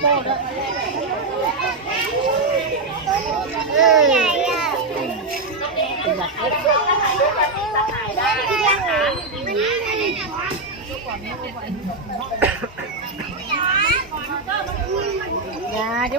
อย่าเดี๋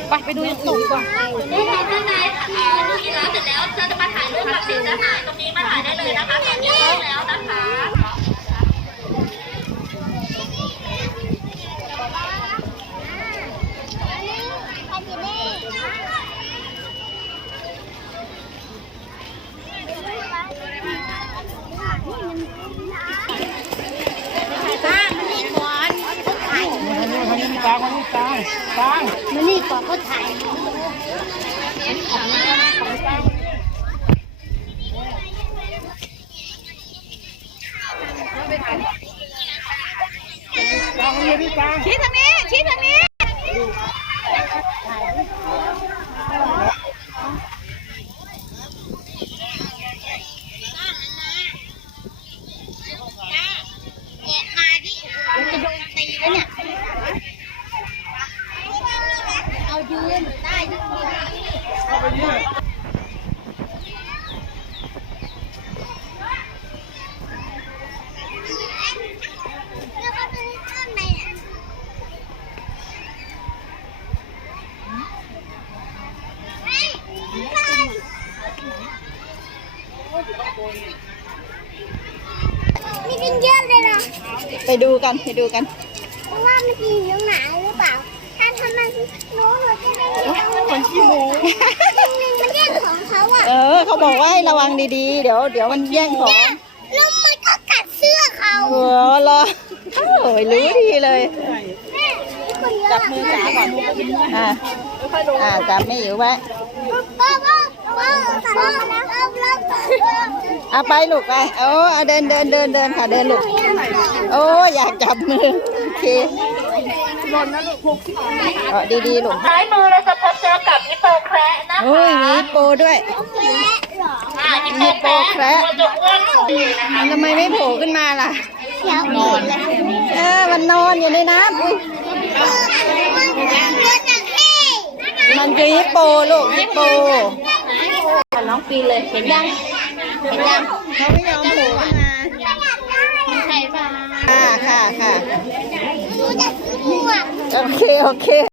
ไปไปดูยังตกก่อนนี่ค่ะท่านใดอ่าดูอีแล้วเสร็จแล้วจะมาถ่ายรูปกับเด็กนะคะตรงนี้มาถ่ายได้เลยนะคะตอนนี้เริ่มแล้วนะคะ ป้ามันนี่ก่อนเขาถ่าย มันนี่มันนี่กลางมันนี่กลางกลางมันนี่ก่อนเขาถ่ายกลางมันนี่กลางชี้ทางนี้ชี้ทางนี้ แกะมาดิมันจะโดนตีแล้วเนี่ย เอายืนได้ทุกทีแล้วก็จะข้างในอะ มีกินเยอะเลยนะ ไปดูกันไปดูกัน เพราะว่ามันกินเยอะหนาหรือเปล่า ถ้า ทำมันหนูหนูจะได้ไม่ต้องมันขี้โมหนึ่งมันแย่งของเขาอะเออ เขาบอกว่าให้ระวังดีๆ เดี๋ยวเดี๋ยวมันแย่งของแล้วมันก็กัดเสื้อเขาเออเหรอโอ้ยรู้ดีเลยแม่มีคนเยอะจับมือจ๋าก่อนอ่าอ่าจับไม่อยู่ไว้ป้าป้าป้าป้าแล้วเอาแล้วเอาไปลูกไปโอ้เอาเดินเดินเดินเดินค่ะเดินลูก โอ้อยากจับมือโอเค เออดีๆลูกซ้ายมือเราจะพบเจอกับฮิปโปแคระนะโอ้ยคะมีโปรด้วย อ่าฮิปโปแคระตัวจะอ้วนของดีนะคะ ทำไมไม่โผล่ขึ้นมาล่ะนอนเลยเออมันนอนอยู่ในน้ำอุ้ยมันเรือตะเข้มันคือฮิปโปลูกฮิปโปน้องปีเลยเห็นยังเห็นยังเขาไม่ยอมโผล่ขึ้นมา ช่ป่